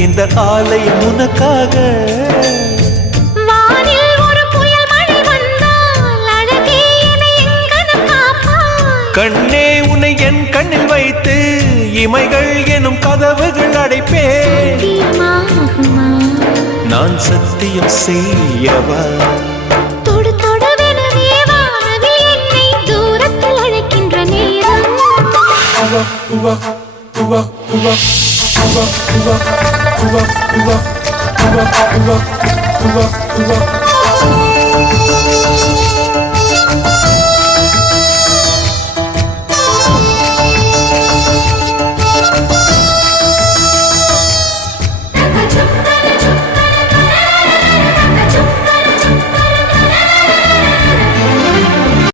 இந்த ஆலயம் உனக்காக. வானில் ஒரு புயல் மழை வந்தால் அழகே என்னை எங்கனம் காப்பாய். கண்ணே உன்னை என் கண்ணில் வைத்து இமைகள் எனும் கதவுகள் அடைப்பேன். சத்தியமாகுமா? நான் சத்தியம் செய்யவா? தொடு தொடுவெனவே வானவில் என்னை தூரத்தில் அழைக்கின்ற நேரம்.